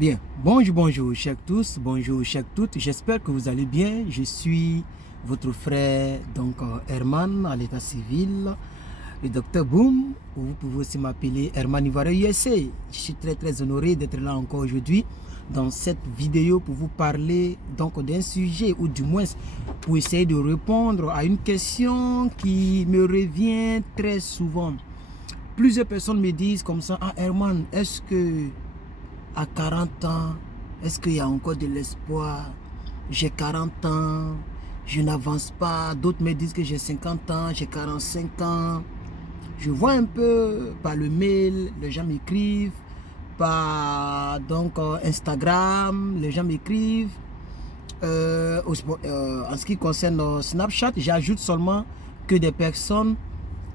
Bien, bonjour chers tous, bonjour chers toutes, j'espère que vous allez bien. Je suis votre frère, Herman à l'état civil, le docteur Boom, ou vous pouvez aussi m'appeler Herman Ivoire USA. Je suis très honoré d'être là encore aujourd'hui dans cette vidéo pour vous parler d'un sujet, ou du moins pour essayer de répondre à une question qui me revient très souvent. Plusieurs personnes me disent comme ça: ah Herman, est-ce que à 40 ans, est-ce qu'il y a encore de l'espoir? J'ai 40 ans, je n'avance pas. D'autres me disent que j'ai 50 ans, j'ai 45 ans. Je vois un peu par le mail, les gens m'écrivent, par Instagram, les gens m'écrivent. En ce qui concerne Snapchat, j'ajoute seulement que des personnes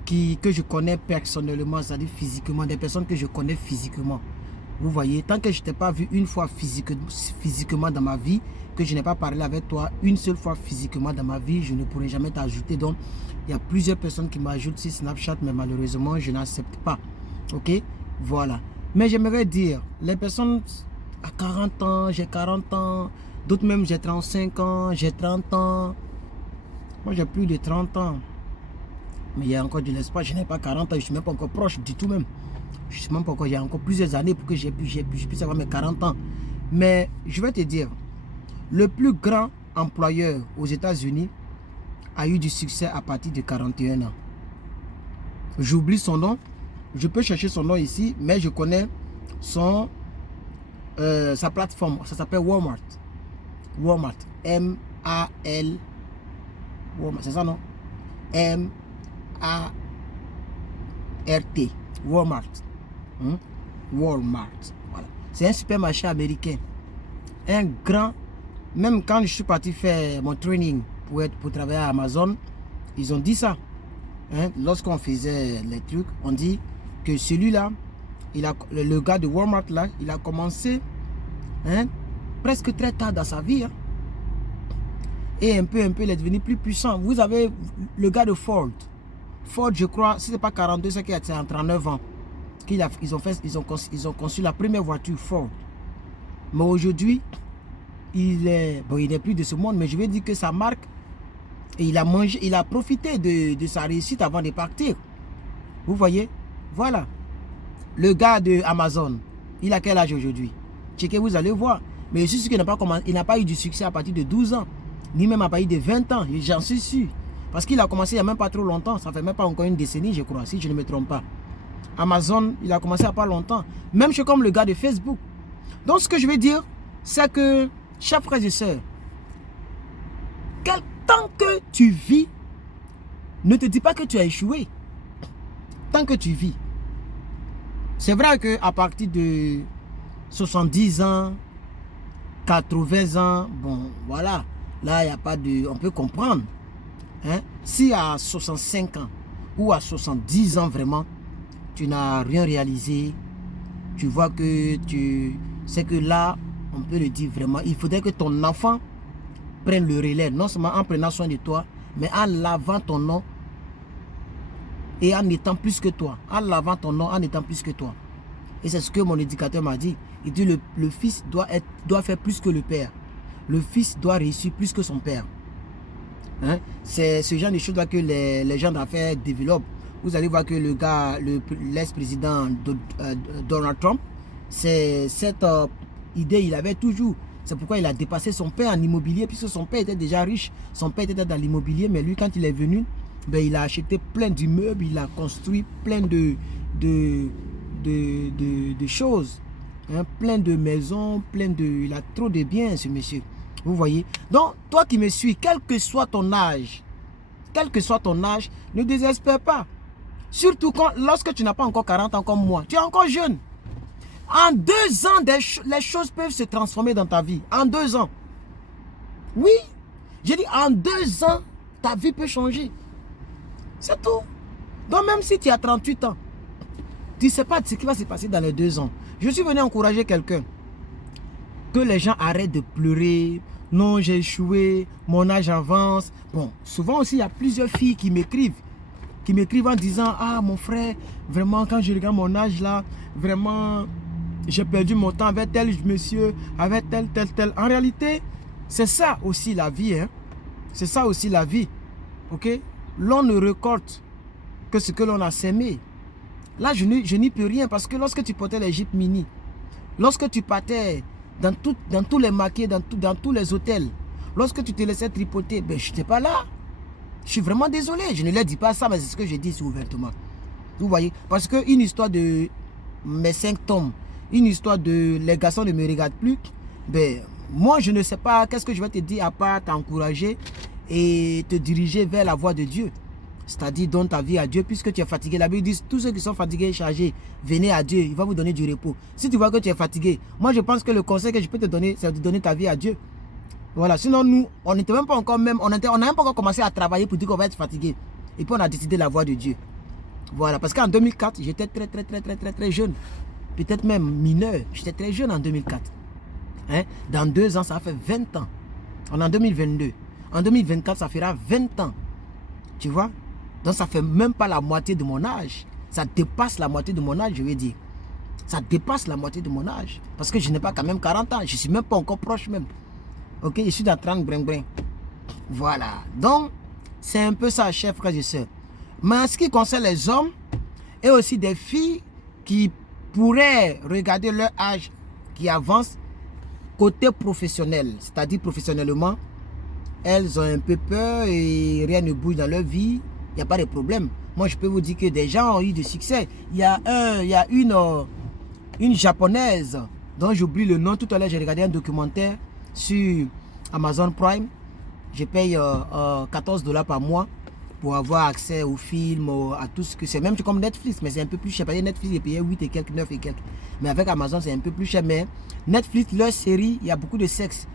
que je connais personnellement, c'est-à-dire physiquement, des personnes que je connais physiquement. Vous voyez, tant que je ne t'ai pas vu une fois physiquement dans ma vie, que je n'ai pas parlé avec toi une seule fois physiquement dans ma vie, je ne pourrai jamais t'ajouter. Donc, il y a plusieurs personnes qui m'ajoutent sur Snapchat, mais malheureusement, je n'accepte pas. Ok? Voilà. Mais j'aimerais dire, les personnes à 40 ans, j'ai 40 ans, d'autres même j'ai 35 ans, j'ai 30 ans. Moi, j'ai plus de 30 ans. Mais il y a encore de l'espoir, je n'ai pas 40 ans, je ne suis même pas encore proche du tout même. Je ne sais même pas encore, il y a encore plusieurs années pour que je puisse avoir mes 40 ans. Mais je vais te dire, le plus grand employeur aux États-Unis a eu du succès à partir de 41 ans. J'oublie son nom, je peux chercher son nom ici, mais je connais sa plateforme, ça s'appelle Walmart. Walmart, M-A-L, Walmart, c'est ça non? M-A-R-T, Walmart. Walmart, voilà. C'est un supermarché américain. Un grand, même quand je suis parti faire mon training pour travailler à Amazon, ils ont dit ça. Lorsqu'on faisait les trucs, on dit que celui-là, le gars de Walmart là, il a commencé presque très tard dans sa vie. Et un peu, il est devenu plus puissant. Vous avez le gars de Ford. Ford, je crois, si ce n'est pas 42, c'est qu'il a 39 ans. Ils ont conçu la première voiture Ford. Mais aujourd'hui, il n'est plus de ce monde, mais je vais dire que sa marque, et il a profité de sa réussite avant de partir. Vous voyez? Voilà. Le gars de Amazon, il a quel âge aujourd'hui? Checkez, vous allez voir. Mais je suis sûr qu'il n'a pas eu du succès à partir de 12 ans, ni même à partir de 20 ans, j'en suis sûr. Parce qu'il a commencé il n'y a même pas trop longtemps, ça ne fait même pas encore une décennie, je crois, si je ne me trompe pas. Amazon, il a commencé il n'y a pas longtemps. Même chose comme le gars de Facebook. Donc, ce que je veux dire, c'est que, chers frères et sœurs, tant que tu vis, ne te dis pas que tu as échoué. Tant que tu vis. C'est vrai qu'à partir de 70 ans, 80 ans, bon, voilà. Là, il n'y a pas de... On peut comprendre. Si à 65 ans ou à 70 ans, vraiment, tu n'as rien réalisé, tu vois que c'est que là, on peut le dire vraiment, il faudrait que ton enfant prenne le relais, non seulement en prenant soin de toi, mais en lavant ton nom et en étant plus que toi. En lavant ton nom, en étant plus que toi. Et c'est ce que mon éducateur m'a dit. Il dit le fils doit faire plus que le père. Le fils doit réussir plus que son père. C'est ce genre de choses-là que les gens d'affaires développent. Vous allez voir que le gars, l'ex-président Donald Trump, c'est cette idée, il avait toujours. C'est pourquoi il a dépassé son père en immobilier, puisque son père était déjà riche. Son père était dans l'immobilier, mais lui, quand il est venu, ben, il a acheté plein d'immeubles, il a construit plein de choses. Plein de maisons, il a trop de biens, ce monsieur. Vous voyez? Donc, toi qui me suis, quel que soit ton âge, ne désespère pas. Surtout lorsque tu n'as pas encore 40 ans comme moi. Tu es encore jeune. En 2 ans, les choses peuvent se transformer dans ta vie. En 2 ans. Oui. J'ai dit, en 2 ans, ta vie peut changer. C'est tout. Donc même si tu as 38 ans, tu ne sais pas ce qui va se passer dans les 2 ans. Je suis venu encourager quelqu'un. Que les gens arrêtent de pleurer. Non, j'ai échoué. Mon âge avance. Bon, souvent aussi, il y a plusieurs filles qui m'écrivent en disant: ah mon frère, vraiment quand je regarde mon âge là, vraiment j'ai perdu mon temps avec tel monsieur, avec tel. En réalité, c'est ça aussi la vie. Hein? C'est ça aussi la vie. Ok? L'on ne récolte que ce que l'on a sémé. Là, je n'y peux rien parce que lorsque tu portais les Jeep Mini, lorsque tu partais dans tous les maquets, dans tous les hôtels, lorsque tu te laissais tripoter, ben, je n'étais pas là. Je suis vraiment désolé. Je ne leur dis pas ça, mais c'est ce que je dis ouvertement. Vous voyez? Parce qu'une histoire de mes 5 tomes, une histoire de les garçons ne me regardent plus, ben, moi, je ne sais pas qu'est-ce que je vais te dire à part t'encourager et te diriger vers la voie de Dieu. C'est-à-dire, donne ta vie à Dieu puisque tu es fatigué. La Bible dit, tous ceux qui sont fatigués et chargés, venez à Dieu, il va vous donner du repos. Si tu vois que tu es fatigué, moi je pense que le conseil que je peux te donner, c'est de donner ta vie à Dieu. Voilà, sinon nous, on n'était même pas encore on n'a même pas encore commencé à travailler pour dire qu'on va être fatigué. Et puis on a décidé la voie de Dieu. Voilà, parce qu'en 2004, j'étais très jeune. Peut-être même mineur, j'étais très jeune en 2004. Hein? Dans 2 ans, ça fait 20 ans. On est en 2022. En 2024, ça fera 20 ans. Tu vois? Donc ça fait même pas la moitié de mon âge. Ça dépasse la moitié de mon âge, je veux dire. Ça dépasse la moitié de mon âge. Parce que je n'ai pas quand même 40 ans. Je ne suis même pas encore proche même. Ok, je suis dans 30 brin. Voilà. Donc, c'est un peu ça, chers frères et sœurs. Mais en ce qui concerne les hommes et aussi des filles qui pourraient regarder leur âge qui avance côté professionnel, c'est-à-dire professionnellement, elles ont un peu peur et rien ne bouge dans leur vie. Il n'y a pas de problème. Moi, je peux vous dire que des gens ont eu du succès. Il y a une japonaise dont j'oublie le nom. Tout à l'heure, j'ai regardé un documentaire sur Amazon Prime. Je paye 14 $ par mois pour avoir accès aux films, à tout ce que c'est. Même comme Netflix, mais c'est un peu plus cher. Netflix, j'ai payé 8 et quelques, 9 et quelques. Mais avec Amazon, c'est un peu plus cher. Mais Netflix, leur série, il y a beaucoup de sexe.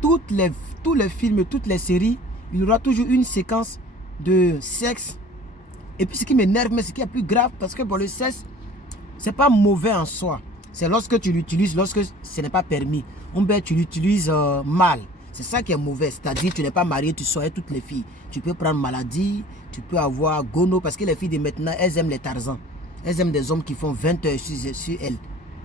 Tous les films, toutes les séries, il y aura toujours une séquence de sexe. Et puis ce qui m'énerve, mais ce qui est plus grave, parce que pour le sexe, c'est pas mauvais en soi. C'est lorsque tu l'utilises, lorsque ce n'est pas permis. Ou bien tu l'utilises mal. C'est ça qui est mauvais. C'est-à-dire tu n'es pas marié, tu sors avec toutes les filles. Tu peux prendre maladie, tu peux avoir gono, parce que les filles de maintenant, elles aiment les Tarzans. Elles aiment des hommes qui font 20 heures sur elles.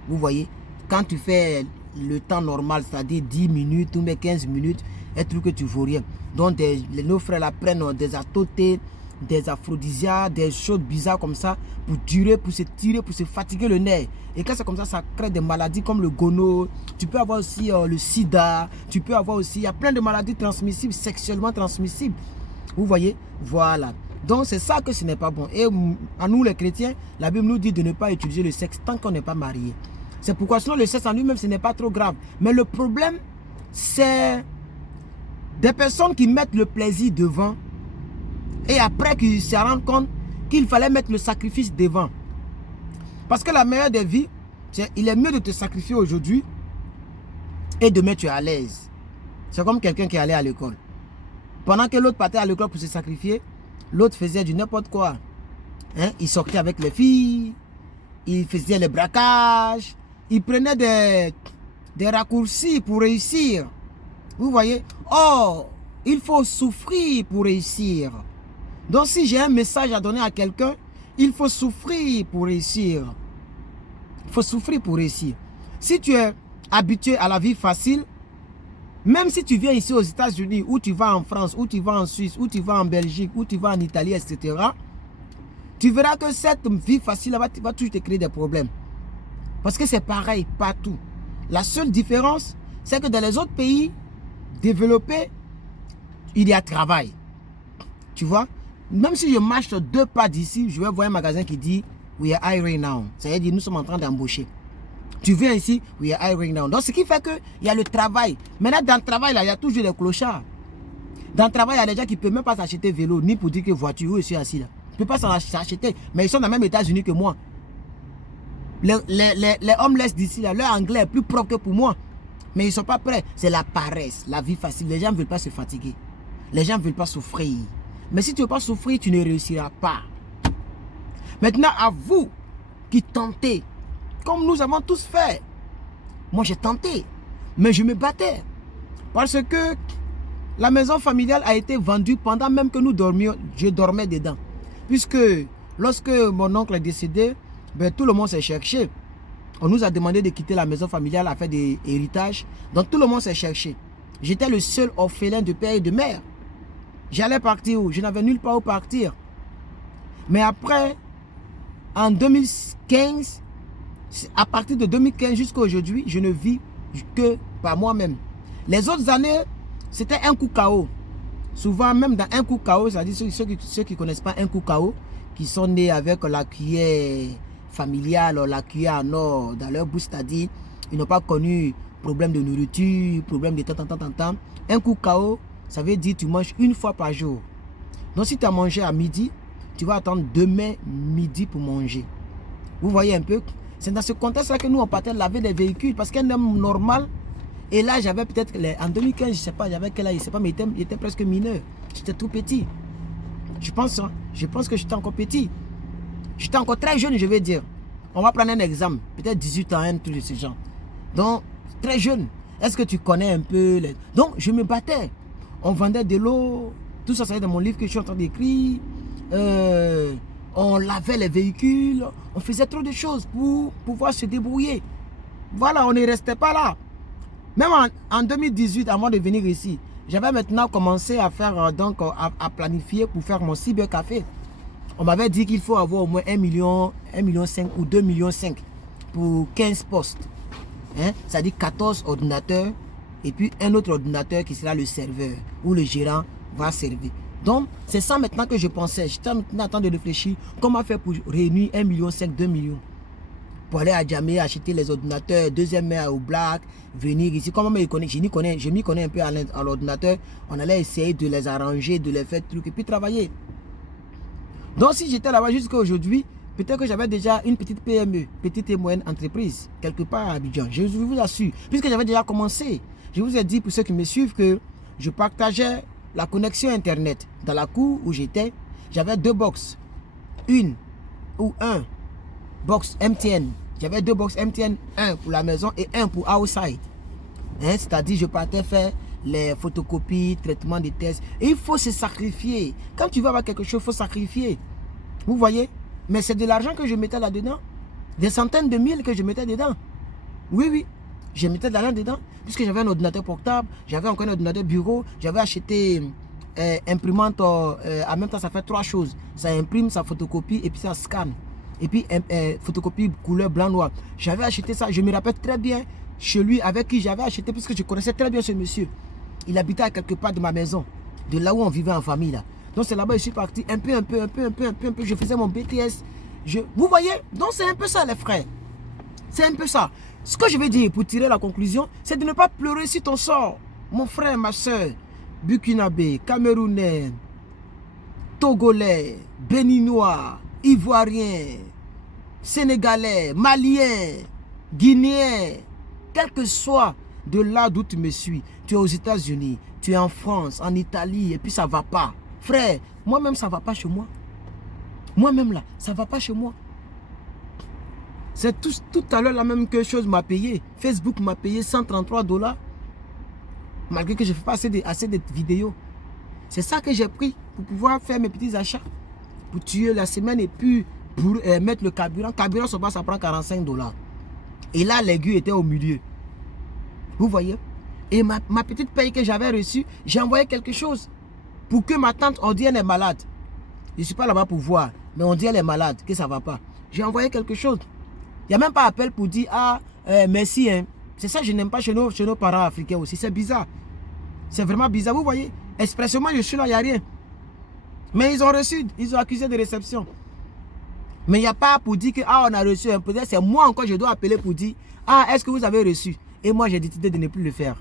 Vous voyez? Quand tu fais le temps normal, c'est-à-dire 10 minutes ou 15 minutes, elles trouvent que tu ne vaux rien. Donc nos frères là prennent des atotés, des aphrodisiaques, des choses bizarres comme ça pour durer, pour se tirer, pour se fatiguer le nerf. Et quand c'est comme ça crée des maladies comme le gono. Tu peux avoir aussi le sida. Tu peux avoir aussi, il y a plein de maladies transmissibles, sexuellement transmissibles. Vous voyez? Voilà. Donc c'est ça que ce n'est pas bon. Et à nous les chrétiens, la Bible nous dit de ne pas utiliser le sexe tant qu'on n'est pas marié. C'est pourquoi sinon le sexe en lui-même ce n'est pas trop grave. Mais le problème, c'est des personnes qui mettent le plaisir devant et après qu'ils se rendent compte qu'il fallait mettre le sacrifice devant. Parce que la meilleure des vies, il est mieux de te sacrifier aujourd'hui et demain tu es à l'aise. C'est comme quelqu'un qui allait à l'école. Pendant que l'autre partait à l'école pour se sacrifier, l'autre faisait du n'importe quoi. Hein? Il sortait avec les filles, il faisait les braquages, il prenait des raccourcis pour réussir. Vous voyez? Or, il faut souffrir pour réussir. Donc si j'ai un message à donner à quelqu'un, il faut souffrir pour réussir. Il faut souffrir pour réussir. Si tu es habitué à la vie facile, même si tu viens ici aux États-Unis, ou tu vas en France, ou tu vas en Suisse, ou tu vas en Belgique, ou tu vas en Italie, etc., tu verras que cette vie facile va toujours te créer des problèmes. Parce que c'est pareil partout. La seule différence, c'est que dans les autres pays développés, il y a travail. Tu vois? Même si je marche 2 pas d'ici, je vais voir un magasin qui dit « We are hiring now ». Ça veut dire nous sommes en train d'embaucher. Tu viens ici, « We are hiring now ». Donc ce qui fait qu'il y a le travail. Maintenant dans le travail, là, il y a toujours des clochards. Dans le travail, il y a des gens qui ne peuvent même pas s'acheter vélo, ni pour dire que voiture, où je suis assis là. Ils ne peuvent pas s'en acheter, mais ils sont dans les mêmes États-Unis que moi. Les homeless d'ici, là, leur anglais est plus propre que pour moi. Mais ils ne sont pas prêts. C'est la paresse, la vie facile. Les gens ne veulent pas se fatiguer. Les gens ne veulent pas souffrir. Mais si tu ne veux pas souffrir, tu ne réussiras pas. Maintenant, à vous qui tentez, comme nous avons tous fait. Moi, j'ai tenté, mais je me battais. Parce que la maison familiale a été vendue pendant même que nous dormions. Je dormais dedans. Puisque lorsque mon oncle est décédé, ben, tout le monde s'est cherché. On nous a demandé de quitter la maison familiale à faire des héritages. Donc tout le monde s'est cherché. J'étais le seul orphelin de père et de mère. J'allais partir où? Je n'avais nulle part où partir. Mais après, en 2015, à partir de 2015 jusqu'à aujourd'hui, je ne vis que par moi-même. Les autres années, c'était un coup KO. Souvent, même dans un coup KO, c'est-à-dire ceux qui ne connaissent pas un coup KO, qui sont nés avec la cuillère familiale, la cuillère en or dans leur bouche, c'est-à-dire ils n'ont pas connu problème de nourriture, problème de tant. Un coup KO, ça veut dire que tu manges une fois par jour. Donc si tu as mangé à midi, tu vas attendre demain midi pour manger. Vous voyez un peu? C'est dans ce contexte-là que nous, on partait laver des véhicules. Parce qu'un homme normal, et là, j'avais peut-être, en 2015, je ne sais pas, j'avais quel âge, je ne sais pas, mais il était presque mineur. J'étais tout petit. Je pense que j'étais encore petit. J'étais encore très jeune, je vais dire. On va prendre un exemple. Peut-être 18 ans, un truc de ce genre. Donc, très jeune. Est-ce que tu connais un peu les... Donc, je me battais. On vendait de l'eau. Tout ça, ça est dans mon livre que je suis en train d'écrire. On lavait les véhicules. On faisait trop de choses pour pouvoir se débrouiller. Voilà, on ne restait pas là. Même en 2018, avant de venir ici, j'avais maintenant commencé à faire, à planifier pour faire mon cybercafé. On m'avait dit qu'il faut avoir au moins 1,5 million ou 2,5 millions pour 15 postes. Hein? C'est-à-dire 14 ordinateurs et puis un autre ordinateur qui sera le serveur où le gérant va servir. Donc, c'est ça maintenant que je pensais. J'étais maintenant en train de réfléchir comment faire pour réunir 1,5 million, 2 millions. Pour aller à Djamé, acheter les ordinateurs, deuxième main au Black, venir ici. Comment je m'y connais un peu à l'ordinateur. On allait essayer de les arranger, de les faire trucs et puis travailler. Donc si j'étais là-bas jusqu'à aujourd'hui, peut-être que j'avais déjà une petite PME, petite et moyenne entreprise, quelque part à Abidjan. Je vous assure, puisque j'avais déjà commencé. Je vous ai dit pour ceux qui me suivent que je partageais la connexion Internet. Dans la cour où j'étais, j'avais 2 box. Un box MTN. J'avais 2 box MTN, un pour la maison et un pour outside. Hein, c'est-à-dire je partais faire les photocopies, traitement des tests. Et il faut se sacrifier. Quand tu vas avoir quelque chose, il faut sacrifier. Vous voyez? Mais c'est de l'argent que je mettais là-dedans. Des centaines de mille que je mettais dedans. Oui, oui. Je mettais de l'argent dedans. Puisque j'avais un ordinateur portable, j'avais encore un ordinateur bureau, j'avais acheté imprimante. En même temps, ça fait 3 choses. Ça imprime, ça photocopie et puis ça scanne. Et puis photocopie couleur blanc-noir. J'avais acheté ça, je me rappelle très bien chez lui avec qui j'avais acheté, puisque je connaissais très bien ce monsieur. Il habitait à quelque part de ma maison, de là où on vivait en famille là. Donc c'est là-bas que je suis parti, un peu, je faisais mon BTS. Vous voyez? Donc c'est un peu ça les frères. C'est un peu ça. Ce que je veux dire pour tirer la conclusion, c'est de ne pas pleurer sur ton sort. Mon frère, ma soeur, Burkinabé, Camerounais, Togolais, Béninois, Ivoiriens, Sénégalais, Maliens, Guinéens, quel que soit de là d'où tu me suis, tu es aux États-Unis, tu es en France, en Italie, et puis ça ne va pas. Frère, moi-même, ça ne va pas chez moi. Moi-même, là, ça ne va pas chez moi. C'est tout à l'heure la même chose m'a payé. Facebook m'a payé 133 $, malgré que je ne fais pas assez de vidéos. C'est ça que j'ai pris pour pouvoir faire mes petits achats, pour tuer la semaine et puis pour mettre le carburant. Carburant, ça prend 45 $. Et là, l'aiguille était au milieu. Vous voyez? Et ma petite paye que j'avais reçue, j'ai envoyé quelque chose pour que ma tante, on dit elle est malade. Je ne suis pas là-bas pour voir, mais on dit elle est malade, que ça ne va pas. J'ai envoyé quelque chose. Il n'y a même pas appel pour dire, ah, merci. Hein. C'est ça que je n'aime pas chez nos parents africains aussi. C'est bizarre. C'est vraiment bizarre. Vous voyez, expressément, je suis là, il n'y a rien. Mais ils ont reçu, ils ont accusé de réception. Mais il n'y a pas pour dire que, ah, on a reçu un peu. C'est moi encore, je dois appeler pour dire, ah, est-ce que vous avez reçu? Et moi, j'ai décidé de ne plus le faire.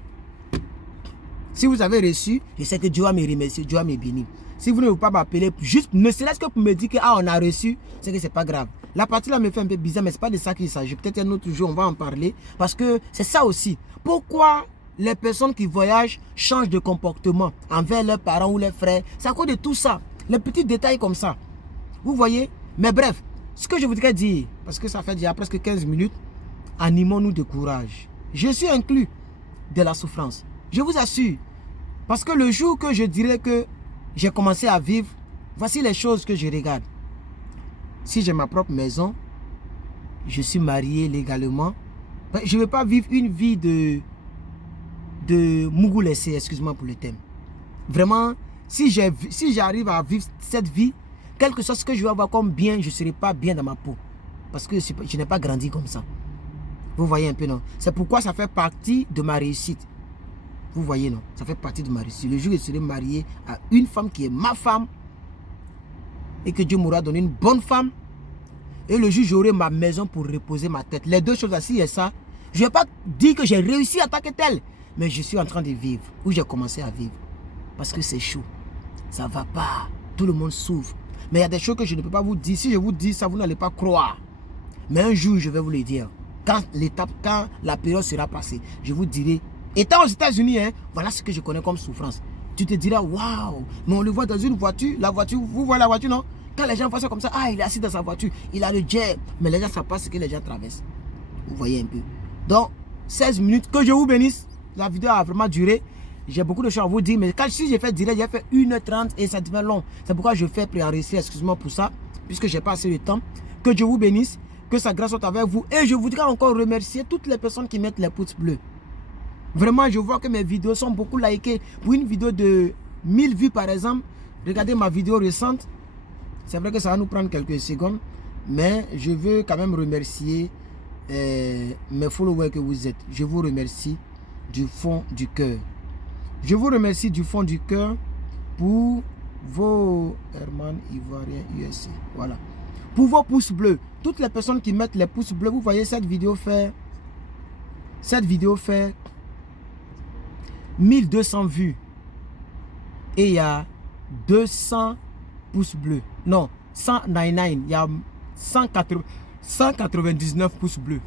Si vous avez reçu, je sais que Dieu va me remercier, Dieu va me bénir. Si vous ne voulez pas m'appeler, juste ne serait-ce que pour me dire que, ah, on a reçu, c'est que c'est pas grave. La partie là me fait un peu bizarre, mais ce n'est pas de ça qu'il s'agit. Peut-être un autre jour, on va en parler. Parce que c'est ça aussi. Pourquoi les personnes qui voyagent changent de comportement envers leurs parents ou leurs frères? C'est à cause de tout ça. Les petits détails comme ça. Vous voyez? Mais bref, ce que je voudrais dire, parce que ça fait déjà presque 15 minutes, animons-nous de courage. Je suis inclus de la souffrance. Je vous assure. Parce que le jour que je dirais que j'ai commencé à vivre, voici les choses que je regarde. Si j'ai ma propre maison, je suis marié légalement. Je ne vais pas vivre une vie de Mougou-Lessé, excuse-moi pour le thème. Vraiment, si j'arrive à vivre cette vie, quel que soit ce que je vais avoir comme bien, je ne serai pas bien dans ma peau. Parce que je n'ai pas grandi comme ça. Vous voyez un peu, non? C'est pourquoi ça fait partie de ma réussite. Vous voyez, non? Ça fait partie de ma réussite. Le jour où je serai marié à une femme qui est ma femme, et que Dieu m'aura donné une bonne femme, et le jour où j'aurai ma maison pour reposer ma tête. Les deux choses ainsi et ça, je ne vais pas dire que j'ai réussi en tant que tel, mais je suis en train de vivre, où j'ai commencé à vivre. Parce que c'est chaud. Ça ne va pas. Tout le monde souffre. Mais il y a des choses que je ne peux pas vous dire. Si je vous dis ça, vous n'allez pas croire. Mais un jour, je vais vous le dire. Quand la période sera passée, je vous dirai, étant aux États-Unis, hein, voilà ce que je connais comme souffrance. Tu te diras, waouh, mais on le voit dans une voiture, la voiture, vous voyez la voiture, non? Quand les gens voient ça comme ça, ah, il est assis dans sa voiture, il a le jet, mais les gens ne savent pas ce que les gens traversent. Vous voyez un peu. Donc, 16 minutes, que je vous bénisse. La vidéo a vraiment duré. J'ai beaucoup de choses à vous dire, mais si j'ai fait direct, j'ai fait 1h30 et ça devient long. C'est pourquoi je fais préenregistrer, excuse-moi pour ça, puisque j'ai pas assez de temps. Que Dieu vous bénisse, que sa grâce soit avec vous. Et je voudrais encore remercier toutes les personnes qui mettent les pouces bleus. Vraiment, je vois que mes vidéos sont beaucoup likées. Pour une vidéo de 1000 vues par exemple, regardez ma vidéo récente. C'est vrai que ça va nous prendre quelques secondes, mais je veux quand même remercier mes followers que vous êtes. Je vous remercie du fond du cœur. Je vous remercie du fond du cœur pour vos Herman Ivoirien USA. Voilà. Pour vos pouces bleus. Toutes les personnes qui mettent les pouces bleus, vous voyez cette vidéo fait 1200 vues. Et il y a 200 pouces bleus. Non, 199. Il y a 199 pouces bleus.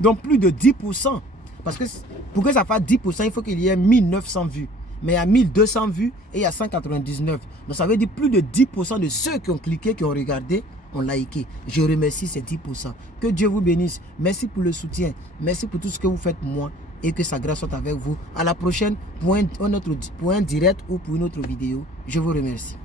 Donc plus de 10%. Parce que pour que ça fasse 10%, il faut qu'il y ait 1900 vues. Mais il y a 1200 vues et il y a 199. Donc ça veut dire plus de 10% de ceux qui ont cliqué, qui ont regardé, ont liké. Je remercie ces 10%. Que Dieu vous bénisse. Merci pour le soutien. Merci pour tout ce que vous faites pour moi. Et que sa grâce soit avec vous. À la prochaine pour un direct ou pour une autre vidéo. Je vous remercie.